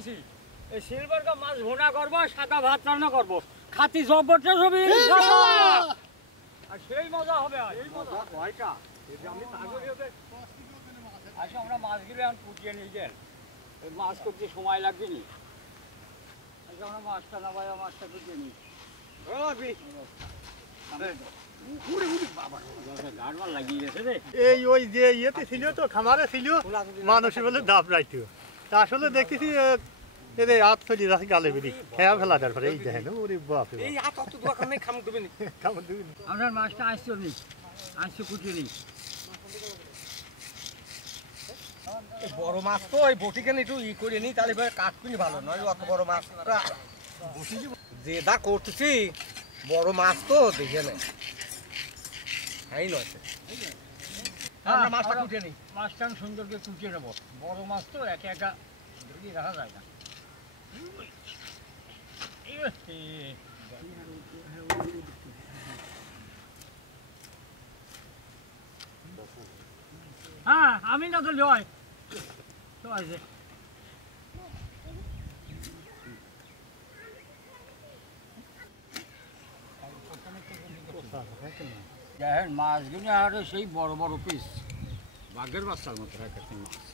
পাইছি এই silver cup মাছ ভুনা করবো সাদা ভাত রান্না করবো খাতি জব্বরটা সবই আর সেই মজা হবে এই মজা ভয়টা আমি তাগরি হবে আচ্ছা আমরা মাছগুলো এখন কুটিয়ে নিয়ে যান এই মাছ করতে সময় লাগবে নি আচ্ছা আমরা মাছটা না ভাই মাছটা কুটিয়ে নিই এই ওই যে ইয়েতে ছিল তো খামারে ছিল মানুষ বলে দাপ রাইতো তা আসলে দেখতেছি এদের হাত চলি যাচ্ছে গালে বেরি খেয়া ফেলা তারপরে এই দেখেন ওরে বাপ এই হাত অত দোয়া কামে খামক দেবেন খাবার দিবি আপনার মাছটা আসছো নি আসছো কুটিয়ে নিই বড় মাছ তো ওই বটিকে একটু ই করে নি তাহলে কাটপিনি ভালো নয় অত বড় মাছটা যে দা করতেছি বড় মাছ তো দেখে নেই এই নয় আমরা মাছটা কুটিয়ে নিই মাছটা আমি সুন্দর করে কুটিয়ে নেবো বড় মাছ তো একা একা ধরে রাখা যায় না হ্যাঁ আমি না তো লয় তো আছে দেখেন মাছগুলো আর সেই বড় বড় পিস বাঘের বাচ্চার মতো একটা মাছ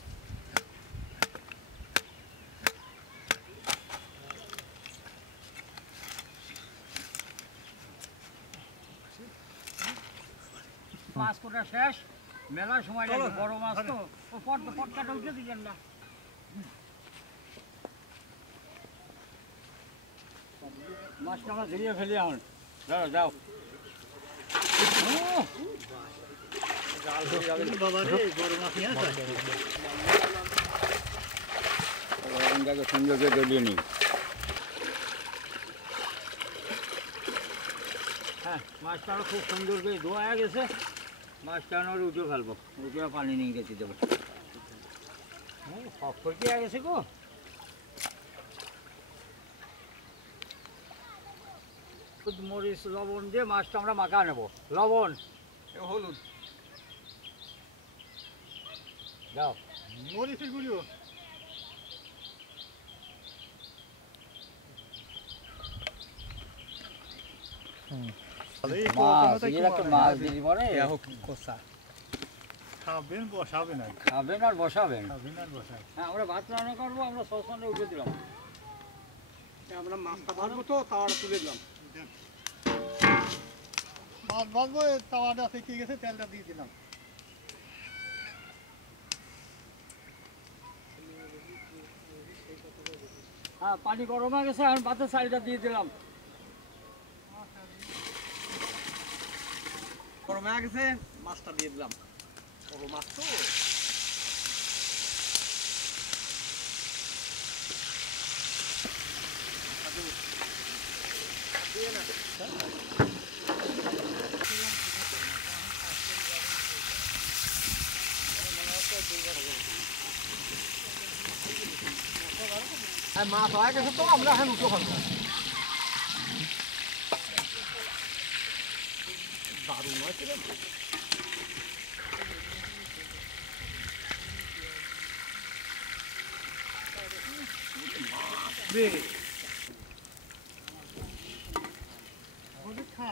মাছ কোটা শেষ মেলার সময় লাগবে বড় মাছ তো ও পটকাটা উঠে দিলেন না মাছটা আমরা ধরিয়ে ফেলি এখন যাও যাও সুন্দর করে দলিয়ে নিই হ্যাঁ মাছটা খুব সুন্দর করে ধোয়া গেছে মাছটা আমরা উঠে ফেলবো উঠে পানি নিয়ে গেছে দেবো সব করে গেছে গো মরিচ লবণ দিয়ে মাছটা আমরা মাখা নেবো লবণ হলুদ দাও মরিচের গুঁড়ো মাছ দিদি পরে খাবেন বসাবেন আর খাবেন আর বসাবেন খাবেন আর বসাবেন হ্যাঁ আমরা ভাত রান্না করবো আমরা সসপ্যানে উঠে দিলাম আমরা মাছটা ভাজবো তো তাওয়াটা তুলে দিলাম মাছ ভাজবো তাওয়াটা থেকে গেছে তেলটা দিয়ে দিলাম হ্যাঁ পানি গরম হয়ে গেছে এখন ভাতের সাইডটা দিয়ে দিলাম গরম হয়ে গেছে মাছটা দিয়ে দিলাম বড় মাছ তো মাছ হয়ে গেছে তো আমরা এখন উঠো খাবো দারুণ নয় খা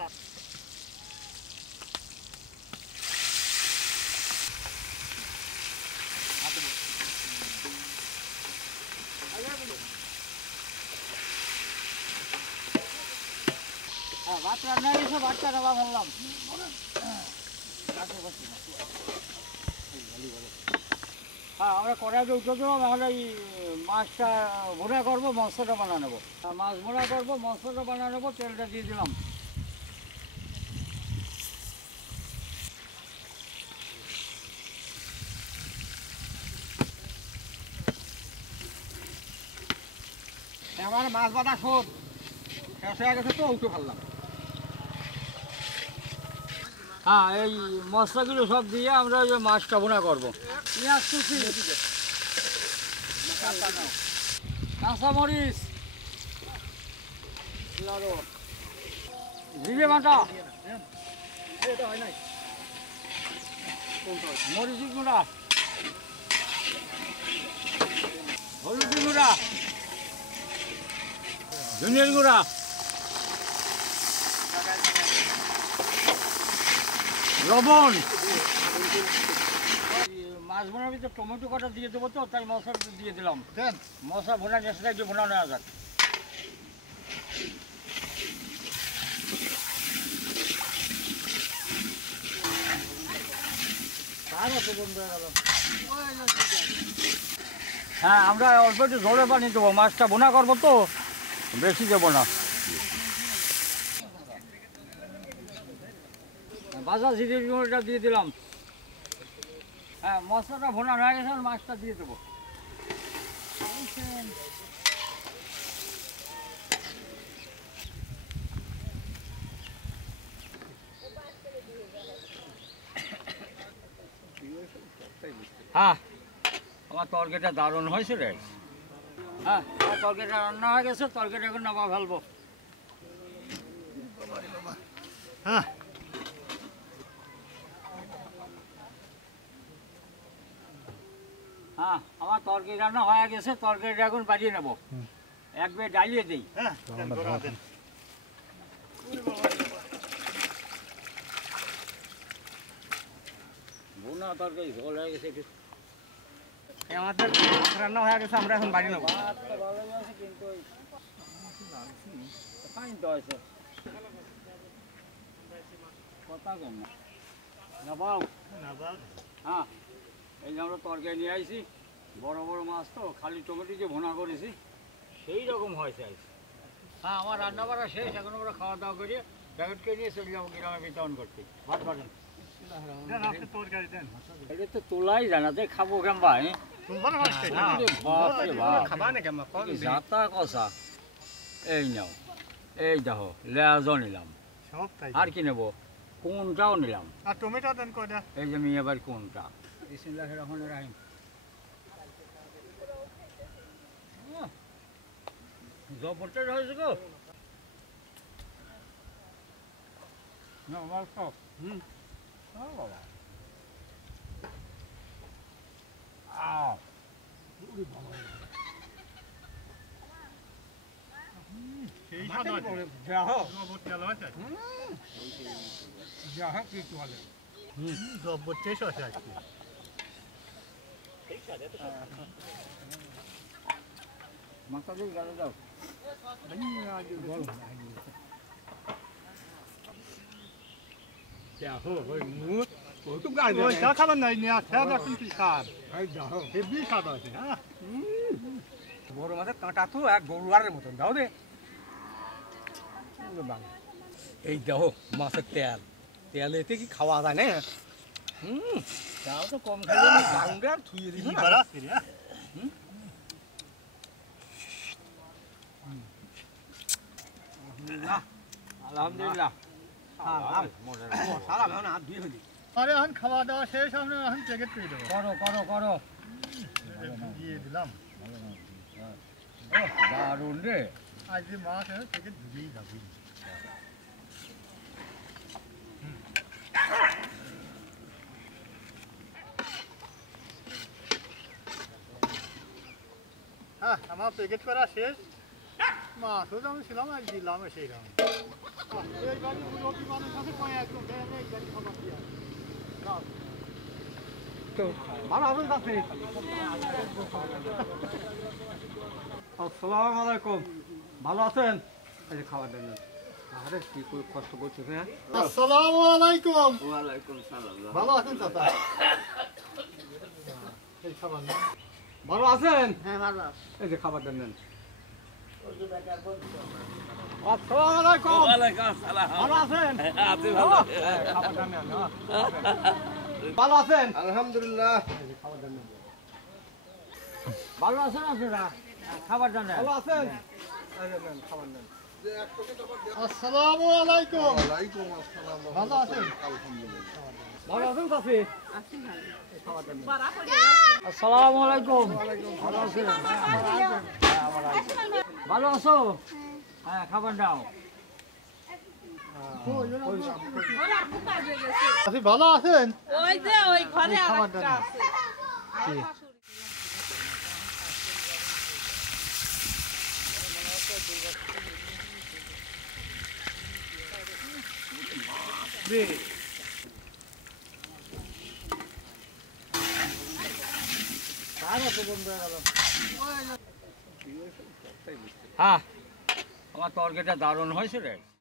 হ্যাঁ ভাত রান্না হয়ে গেছে ভাতটা রান্না ফেললাম হ্যাঁ আমরা কড়াইতে উঠে দেবো তাহলে এই মাছটা ভুনা করবো মশলাটা বানা নেবো মাছ ভুনা করবো মশলাটা বানা নেবো তেলটা দিয়ে দিলাম আমার মাছ বাঁধা শোধ শেষ হয়ে গেছে তো উঠে ফেললাম হ্যাঁ এই মশলাগুলো সব দিয়ে আমরা ওই মাছটা ভুনা করবো কাঁচামরিচ জিরে বাটা মরিচি গুঁড়া হলুদি গুঁড়া ধনিয়ার গুঁড়া, লবণ। মাছ ভোনার ভিতরে টমেটো কাটা দিয়ে দেবো তো, তাই মশলা দিয়ে দিলাম। দেন মশলা ভোনা নেশাটা একটু ভোনা নেওয়া যাক। হ্যাঁ, আমরা অল্প একটু ঝোলে পানি দেবো, মাছটা ভোনা করবো তো, বেশি দেবো না। ভাজা জিরেটা দিয়ে দিলাম। হ্যাঁ, মশলাটা ভোনা হয়ে গেছে, মাছটা দিয়ে দেবো। হ্যাঁ, আমার তরকারিটা দারুণ হয়েছে রে। হ্যাঁ, আমার তরকারিটা রান্না হয়ে গেছে, তরকারিটা এখন নামা ফেলবো। হ্যাঁ হ্যাঁ, আমার তরকারি রান্না হয়ে গেছে, তরকারিটা এখন বাড়িয়ে নেবো। একবার ডালিয়ে দিই। হ্যাঁ দেন, গোড়া দেন। ভুনা তরকারি ঝোল হয়ে গেছে একটু। আমাদের রান্না হয়ে গেছে, আমরা এখন বাড়ি নেবো। ভাতটা ভালো আছে, কিন্তু ওই পানি তো আছে। কথা কম না। না বাউ। হ্যাঁ, এই যে আমরা তরকারি নিয়ে আইছি, বড় বড় মাছ তো, খালি টমেটো যে ভুনা করেছি সেই রকম হয়েছে আইছি। হ্যাঁ, আমার রান্না বাড়া শেষ, এখন আমরা খাওয়া দাওয়া করে প্যাকেটকে নিয়ে চলে যাবো গ্রামে বিতরণ করতে। ভাত বাড়েন। দেন আপনি তরকারি দেন। এটা তো তোলাই জানাতে খাবো কেমবা। তোমার মাছ খাই না। বাপরে বাপ, খাবা নাকি আমার কল যাতা কষা। এই নাও, এই দেখো লেজও নিলাম, সব তাই। আর কি নেবো, কোনটাও নিলাম। আর টমেটো দেন কয়টা। এই যে মেয়ে আবার কোনটা, বিসমিল্লাহির রহমানির রহিম। জবরদস্ত হয়েছে গো। না মাছ খাও। বাবা, আহ, সেই স্বাদ আছে। যা হোক জবর তেল আছে। যা হোক কিছু বলে জবর টেস্ট আছে আজকে। মাথা দিয়ে গালে দাও। যা হোক ওই মুখ কত ওই চা খাবেন না, নিয়ে স্বাদ আছে কি স্বাদ। এই যা হোক হেভি স্বাদ আছে। হ্যাঁ বড় মাছের কাঁটা তো এক গরুয়ারের মতন দাও দে এই দেখো মাছের তেল, তেল এতে কি খাওয়া যায় না? তাও তো কম খাইলে না। গাউন্ডে আর থুয়ে দিবি না। বাড়া আছে রে। আলহামদুলিল্লাহ। সালাম সালাম এখন হাত ধুয়ে ফেলি। আরে এখন খাওয়া দাওয়া শেষ, আমরা এখন প্যাকেট করে দেবো। করো করো করো। দিয়ে দিলাম। দারুণ রে। আজ যে মাছ আছে প্যাকেট ধুয়েই যাবি। হ্যাঁ, আমার প্যাকেট করা শেষ। মাছও যেমন ছিলাম আর দিলামও সেই রকম। এই গাড়ি মুরব্বী মানুষ আছে, কয় একদম এই গাড়ি খাবার দিয়ে তো ভালো আছেন কাছে? আসসালামু আলাইকুম, ভালো আছেন? এই যে খাবার দেন। আরে কি করে কষ্ট করছে হ্যাঁ? আসসালামু আলাইকুম। ওয়ালাইকুম সালাম। ভালো আছেন চাচা? এই খাবার না। ভালো আছেন? হ্যাঁ ভালো। এই যে খাবার দেন। আসসালামু আলাইকুম। ওয়ালাইকুম আসসালাম। ভালো আছেন? আছি ভালো। খাবার দেন না। ভালো আছেন? আলহামদুলিল্লাহ। ভালো আছেন আপনারা? খাবার জানেন? ভালো আছেন? এই যে নেন, খাবার নেন। আসসালামু আলাইকুম। ওয়ালাইকুম আসসালাম। ভালো আছেন? আলহামদুলিল্লাহ। ভালো আছেন কাছে? আসসালামু আলাইকুম। ভালো আছেন? ভালো আছো? হ্যাঁ, খাবার দাও। আপনি ভালো আছেন? ওই যে ওই ঘরে খাবার আরেকটা দেন। আছে আর শাশুড়ি। হ্যাঁ আমার তরকারিটা দারুণ হয়েছে রে।